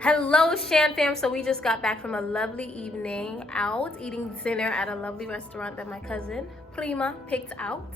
Hello, ShanFam. So we just got back from a lovely evening out eating dinner at a lovely restaurant that my cousin Prima picked out,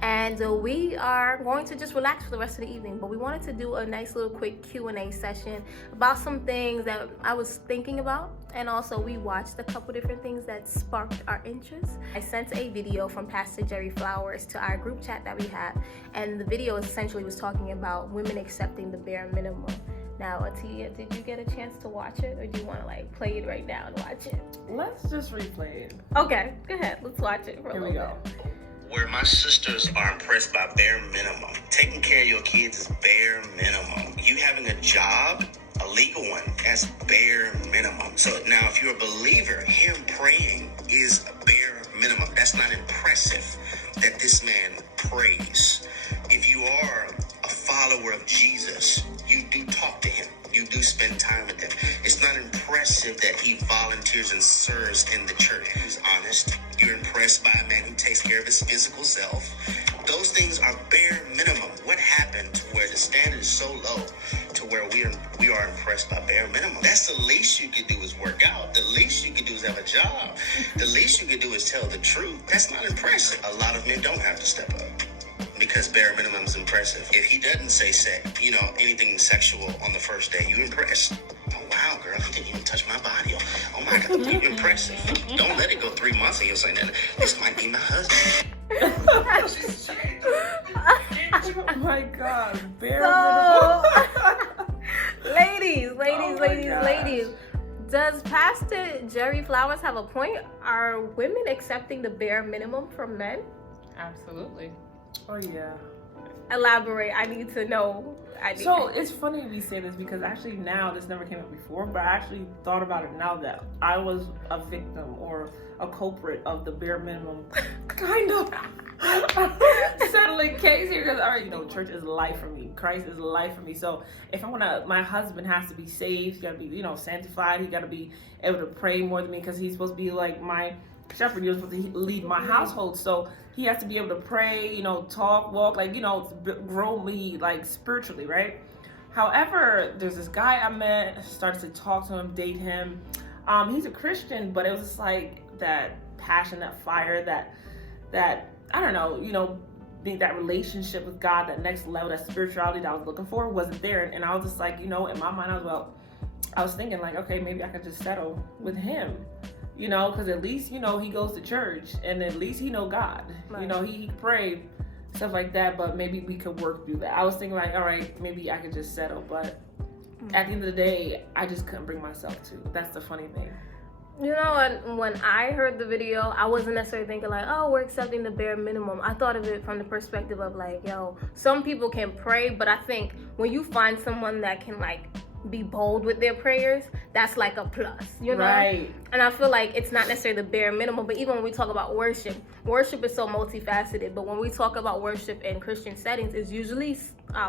and we are going to just relax for the rest of the evening. But we wanted to do a nice little quick Q&A session about some things that I was thinking about, and also we watched a couple different things that sparked our interest. I sent a video from Pastor Jerry Flowers to our group chat that we had, and the video essentially was talking about women accepting the bare minimum. Now, Atia, did you get a chance to watch it, or do you want to like play it right now and watch it? Let's just replay it. Okay, go ahead. Let's watch it for a little bit. Where my sisters are impressed by bare minimum. Taking care of your kids is bare minimum. You having a job, a legal one, that's bare minimum. So now if you're a believer, him praying is a bare minimum. That's not impressive that this man prays. If you are a follower of Jesus, you do talk to him. You do spend time with him. It's not impressive that he volunteers and serves in the church. He's honest. You're impressed by a man who takes care of his physical self. Those things are bare minimum. What happened to where the standard is so low to where we are impressed by bare minimum? That's the least you could do is work out. The least you could do is have a job. The least you could do is tell the truth. That's not impressive. A lot of men don't have to step up because bare minimum is impressive. If he doesn't say anything sexual on the first day, you impressed. Oh wow, girl, he didn't even touch my body. Oh my God, you impressive. Don't let it go 3 months and you'll say, this might be my husband. Oh my God, bare minimum. ladies. Does Pastor Jerry Flowers have a point? Are women accepting the bare minimum from men? Absolutely. Oh yeah. Elaborate. I need to know. So it's funny we say this because actually now this never came up before, but I actually thought about it now that I was a victim or a culprit of the bare minimum kind of settling case here because, all right, church is life for me. Christ is life for me. So if my husband has to be saved, he got to be, sanctified. He got to be able to pray more than me because he's supposed to be like my shepherd. You're supposed to lead my household. So he has to be able to pray, talk, walk, grow me spiritually, right? However, there's this guy I met, started to talk to him, date him. He's a Christian, but it was just like that passion, that fire, that I don't know, being that relationship with God, that next level, that spirituality that I was looking for wasn't there. And I was just like, in my mind, I was thinking like, okay, maybe I could just settle with him. Because at least, he goes to church and at least he know God. Right. He pray, stuff like that, but maybe we could work through that. I was thinking like, all right, maybe I could just settle. But at the end of the day, I just couldn't bring myself to. That's the funny thing. When I heard the video, I wasn't necessarily thinking like, oh, we're accepting the bare minimum. I thought of it from the perspective of like, some people can pray, but I think when you find someone that can be bold with their prayers, that's like a plus, Right. And I feel like it's not necessarily the bare minimum, but even when we talk about worship is so multifaceted. But when we talk about worship in Christian settings, it's usually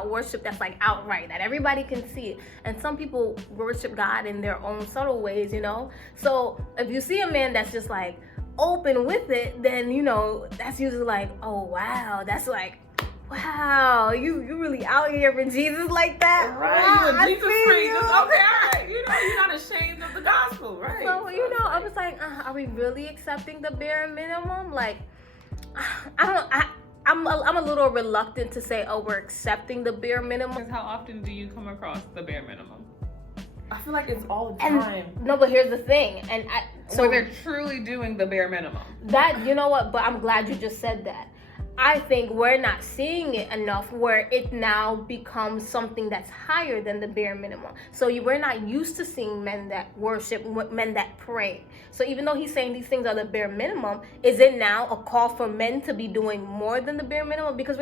worship that's outright, that everybody can see it. And some people worship God in their own subtle ways, So if you see a man that's just open with it, then that's usually like, oh wow, that's wow, you really out here for Jesus like that? Right, wow, you a Jesus freak. Okay, all right. You're not ashamed of the gospel, right? So, I was like, are we really accepting the bare minimum? I'm a little reluctant to say, oh, we're accepting the bare minimum. How often do you come across the bare minimum? I feel like it's all the time. No, but here's the thing. So they're truly doing the bare minimum. That, you know what? But I'm glad you just said that. I think we're not seeing it enough where it now becomes something that's higher than the bare minimum. So we're not used to seeing men that worship, men that pray. So even though he's saying these things are the bare minimum, is it now a call for men to be doing more than the bare minimum? Because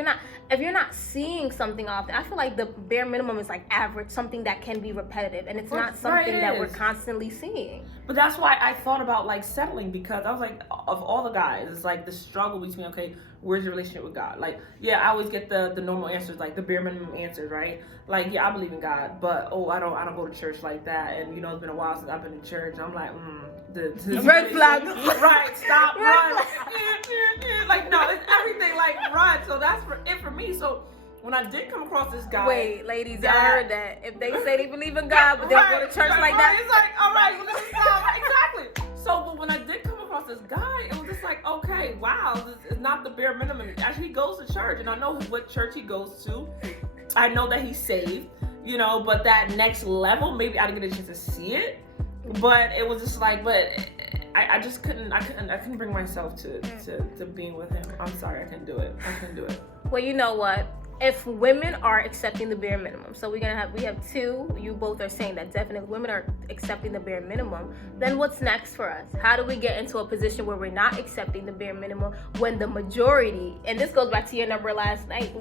if you're not seeing something often, I feel like the bare minimum is average, something that can be repetitive, and it's not something that we're constantly seeing. But that's why I thought about settling, because I was like, of all the guys, it's the struggle between, okay, where's your relationship with God? I always get the normal answers, the bare minimum answers, right? I believe in God, but I don't go to church like that, and it's been a while since I've been in church. I'm like, the red flag. Right, stop, run. No, it's everything run. So that's it for me. So when I did come across this guy. Wait, ladies, I heard that. If they say they believe in God, but they don't go to church like that. It's like, all right, well, this is God. Exactly. So, but when I did come across this guy, it was just like, okay, wow, this is not the bare minimum. Actually, he goes to church, and I know what church he goes to. I know that he's saved, you know, but that next level, maybe I didn't get a chance to see it. But it was just like, but I just couldn't bring myself to being with him. I'm sorry, I couldn't do it. Well, you know what? If women are accepting the bare minimum, so we have two, you both are saying that definitely women are accepting the bare minimum, then what's next for us? How do we get into a position where we're not accepting the bare minimum when the majority, and this goes back to your number last night,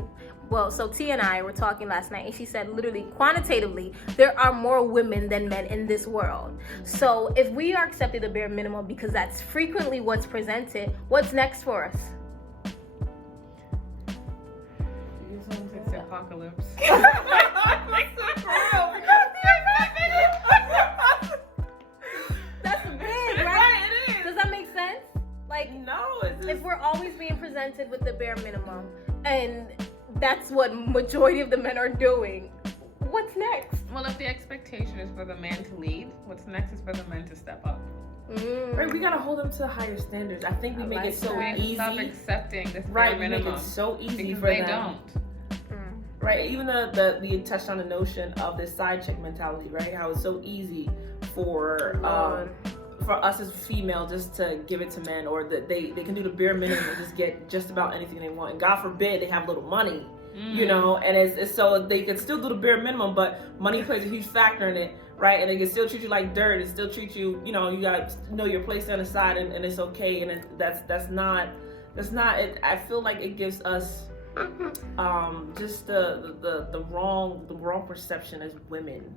well, so T and I were talking last night, and she said literally, quantitatively, there are more women than men in this world. So if we are accepting the bare minimum because that's frequently what's presented, what's next for us? It's the apocalypse. That's big, right? It is. Does that make sense? Like, No, it's just, if we're always being presented with the bare minimum, and that's what majority of the men are doing, what's next? Well, if the expectation is for the man to lead, what's next is for the men to step up. right, we gotta hold them to higher standards. I think we make it so We have to easy. stop accepting this Right, bare we make minimum it so easy because for they them. don't. Right, even the you touched on the notion of this side chick mentality, right? How it's so easy for us as female just to give it to men, or that they can do the bare minimum and just get just about anything they want. And God forbid they have little money, you know, and it's so they can still do the bare minimum, but money plays a huge factor in it, right? And they can still treat you like dirt, and still treat you, you know, you gotta know your place on the side, and it's okay, and that's not it. I feel like it gives us just the wrong perception as women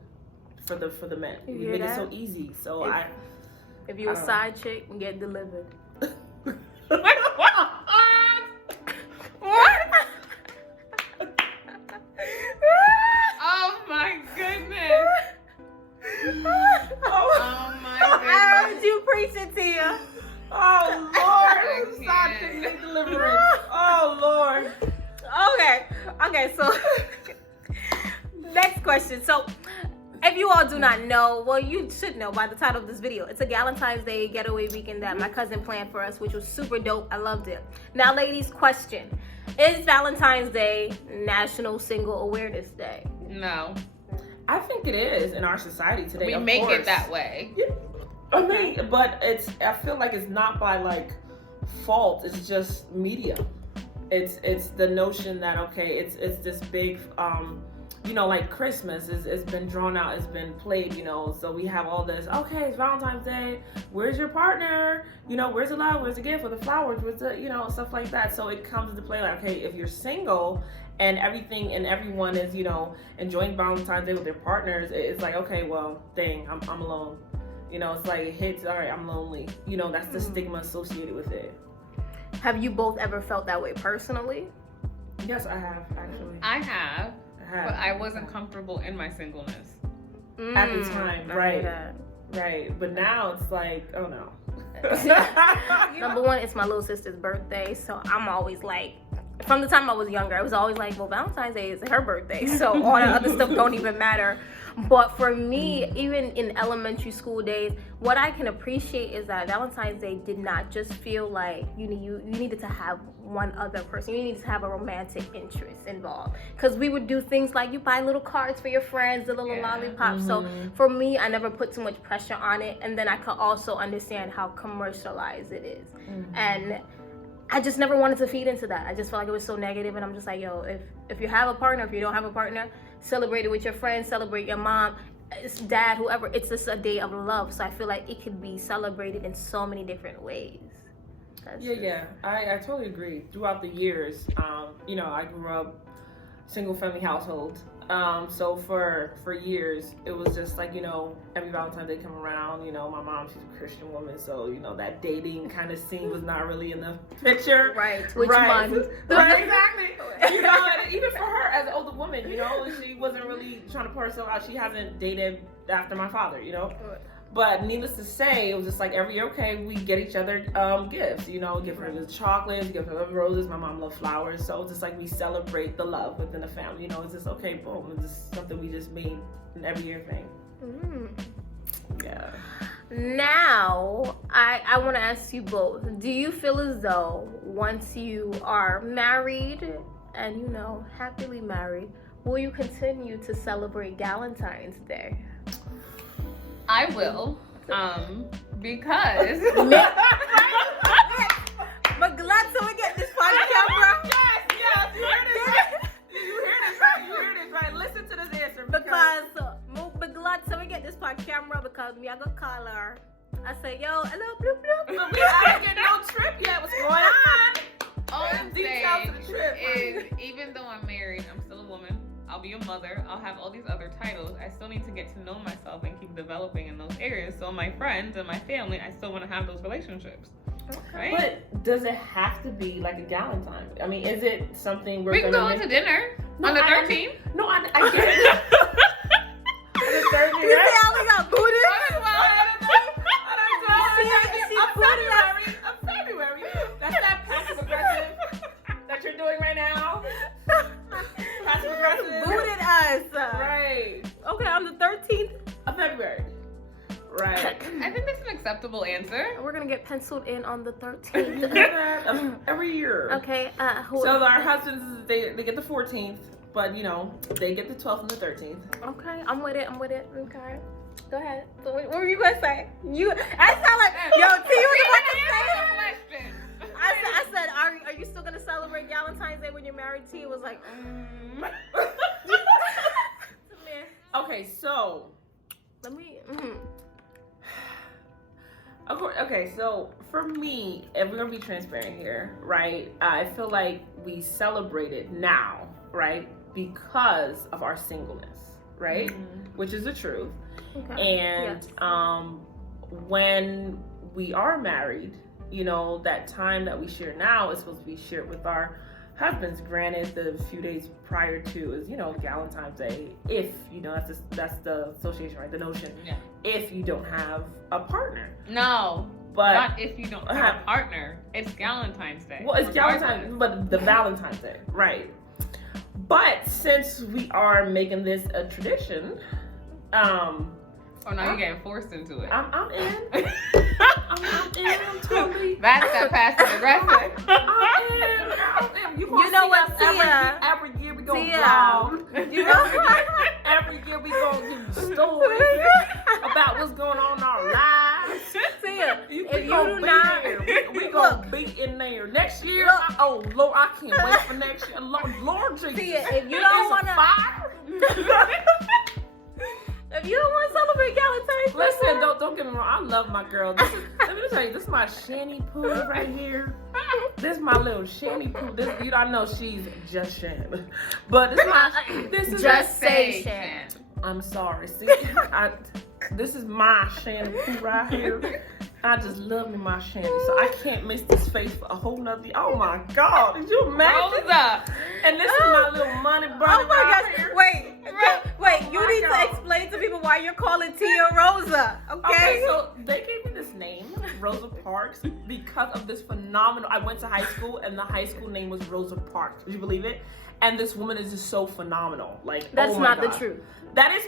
for the men. You We hear make that? it so easy. So If you're a side chick, get delivered. Oh my goodness! Oh my I goodness! heard you preaching, Tia. Oh Lord, side chick get deliverance. Oh Lord. Okay, so next question. So if you all do not know, well, you should know by the title of this video. It's a Galentine's Day getaway weekend that my cousin planned for us, which was super dope. I loved it. Now, ladies, question. Is Valentine's Day National Single Awareness Day? No, I think it is in our society today. we of make course. it that way. Yeah. I mean, but I feel like it's not by like fault. It's just media. It's the notion that okay, it's this big you know, like Christmas it's been drawn out, it's been played, you know, so we have all this, okay, it's Valentine's Day, where's your partner, you know, where's the love, where's the gift, where's the flowers, where's the, you know, stuff like that. So it comes into play like, okay, if you're single and everything and everyone is, you know, enjoying Valentine's Day with their partners, it's like, okay, well, dang, I'm alone, you know, it's like it hits, all right, I'm lonely, you know, that's the stigma associated with it. Have you both ever felt that way personally? Yes, I have, actually. I have, but I wasn't comfortable in my singleness. At the time, I right. hear that. Right, but now it's like, oh no. Number one, it's my little sister's birthday, so I'm always like, from the time I was younger, I was always like, well, Valentine's Day is her birthday, so all the other stuff don't even matter. But for me, even in elementary school days, what I can appreciate is that Valentine's Day did not just feel like you needed to have one other person. You needed to have a romantic interest involved. Because we would do things like you buy little cards for your friends, the little lollipops. So for me, I never put too much pressure on it. And then I could also understand how commercialized it is. And I just never wanted to feed into that. I just felt like it was so negative, and I'm just like, yo, if you have a partner, if you don't have a partner, celebrate it with your friends, celebrate your mom, dad, whoever. It's just a day of love. So I feel like it could be celebrated in so many different ways. I totally agree. Throughout the years, you know, I grew up single family household. So for years, it was just like, you know, every Valentine's Day come around, you know, my mom, she's a Christian woman, so, you know, that dating kind of scene was not really in the picture. Right. Which month? Right, exactly. You know, and even for her as an older woman, you know, she wasn't really trying to pour herself out. She hasn't dated after my father, you know. But needless to say, it was just like every year, okay, we get each other gifts, you know, give her the chocolates, give her the roses. My mom loved flowers. So it's just like we celebrate the love within the family. You know, it's just okay, boom. It's just something we just made an every year thing. Yeah. Now, I want to ask you both. Do you feel as though once you are married and, you know, happily married, will you continue to celebrate Galentine's Day? I will, because. But glad so we get this on camera. Yes, you heard it. You heard this right. Listen to this answer. Because, but glad so we get this on camera because me, I go call her. I say, yo, hello, bloop, bloop. But we haven't get no trip yet. What's going on? All I'm saying Details of the trip. is, even though I'm married, I'm still a woman. I'll be a mother. I'll have all these other titles. I still need to get to know myself and keep developing in those areas. So my friends and my family, I still want to have those relationships. Right? But does it have to be like a Galentine? I mean, is it something we can go out to dinner on the 13th. No, I get it. The 13th. You see how we got booted? February. That's that passive aggressive that you're doing right now. Passive aggressive. Booted us. Right. Okay, on the 13th of February. Right. I think that's an acceptable answer. We're gonna get penciled in on the You 13th. do that every year. Okay. So our husbands, they get the 14th, but you know they get the 12th and the 13th. Okay, I'm with it. Okay. Go ahead. So what were you gonna say? I sound like, yo, T, you were about to say it? I said, are you still gonna celebrate Galentine's Day when you're married? T was like, Okay, so let me. of course, okay, so for me, if we're gonna be transparent here, right? I feel like we celebrate it now, right? Because of our singleness, right? Which is the truth. Okay. And yes. When we are married, you know, that time that we share now is supposed to be shared with our husbands. Granted, the few days prior to is, you know, Galentine's Day. If, you know, that's the association, right? The notion. Yeah. If you don't have a partner. No. But not if you don't have a partner. It's Galentine's Day. Well, it's Galentine's, but the Valentine's Day, right? But since we are making this a tradition, oh, now you're getting forced into it. I'm in. I'm in. I'm totally. That's that passive aggressive. I'm in. You know what? Tia? Every year we go Tia. vlog. You know? Every year we go do stories about what's going on in our lives. Tia, We if you gonna do be not, there. We gonna be in there next year. Oh Lord, I can't wait for next year. Lord Jesus. Tia, if you don't want to, if you don't want to celebrate Galentine's Day, listen, don't get me wrong. I love my girl. Let me tell you, this is my Shanny Poo right here. This is my little Shanny Poo. This, you don't know she's just Shan, but this is just say Shan. I'm sorry. See, this is my Shanny Poo right here. I just love me my Shanny, so I can't miss this face for a whole nother. Oh my God, did you imagine? Rosa. And this is my little money brother. Oh my right gosh! here. Wait! You need to explain to people why you're calling Tia Rosa. Okay, so they gave me this name, Rosa Parks, because of this phenomenal. I went to high school, and the high school name was Rosa Parks. Would you believe it? And this woman is just so phenomenal. Like, that's oh my not God. the truth. That is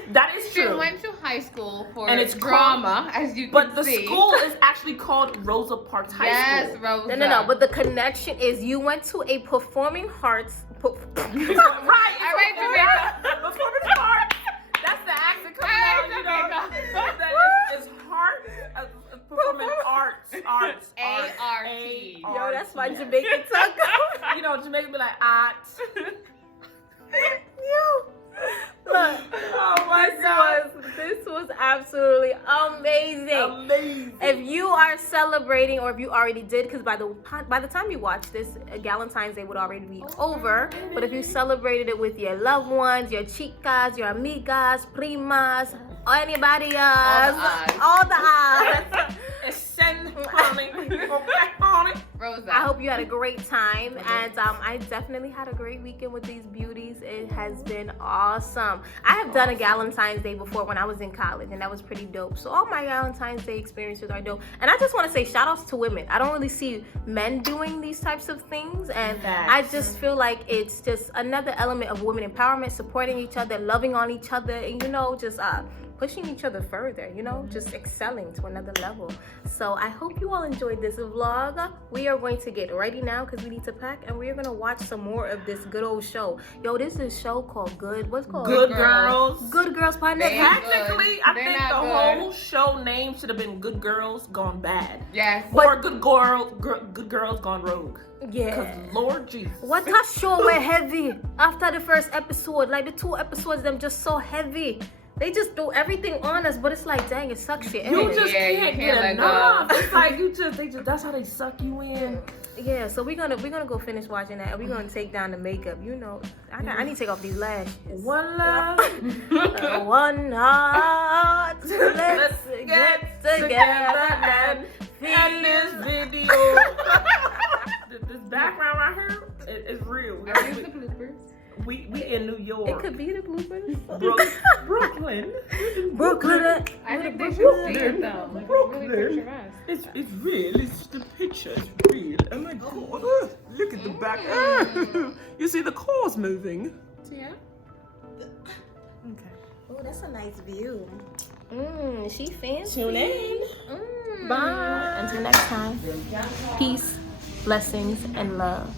She true. went to high school for And it's drama, as you can But the see. school is actually called Rosa Parks High Yes, School. Rosa. No. But the connection is you went to a performing arts. Right. All right, Jamaica. Performing arts. That's the accent coming out. You know. That is heart. Performing arts. A-R-T. Yo, that's my Jamaican tongue. You know, Jamaican be like arts. Look, Oh my God. this was absolutely amazing. Amazing. If you are celebrating, or if you already did, because by the time you watch this, Galentine's Day would already be over. But if you celebrated it with your loved ones, your chicas, your amigas, primas, or anybody else, all the odds. Send honey. Okay, honey. Rosa. I hope you had a great time, and I definitely had a great weekend with these beauties. It has been awesome. I have done a Galentine's Day before when I was in college, and that was pretty dope. So all my Galentine's Day experiences are dope. And I just want to say shout outs to women. I don't really see men doing these types of things, and I just feel like it's just another element of women empowerment, supporting each other, loving on each other, and just pushing each other further, just excelling to another level. So I hope you all enjoyed this vlog. We are going to get ready now because we need to pack, and we are going to watch some more of this good old show. Yo, this is a show called what's called? Good Girls. Good Girls Partner. Technically, I They're think not the good. whole show name should have been Good Girls Gone Bad. Yes. Or Good Girls Gone Rogue. Yeah. Because Lord Jesus. What that show were heavy after the first episode. Like the 2 episodes, them just so heavy. They just threw everything on us, but it's like, dang, it sucks you in. You just Yeah, you can't can't get let enough. go. It's like they just that's how they suck you in. Yeah, so we're gonna go finish watching that, and we're gonna take down the makeup. I need to take off these lashes. One love. One heart. Let's get together and feel this video. This background right here is real. Here's the bloopers. We in New York. It could be the bloopers. Brooklyn. Brooklyn. I think they should see it though. Like, it's really Brooklyn. picturesque. It's real. It's the picture. It's real. Oh my god. Look at the back. You see the cars moving. Yeah. Okay. Oh, that's a nice view. She fancy. Tune in. Bye. Until next time. Peace, blessings, and love.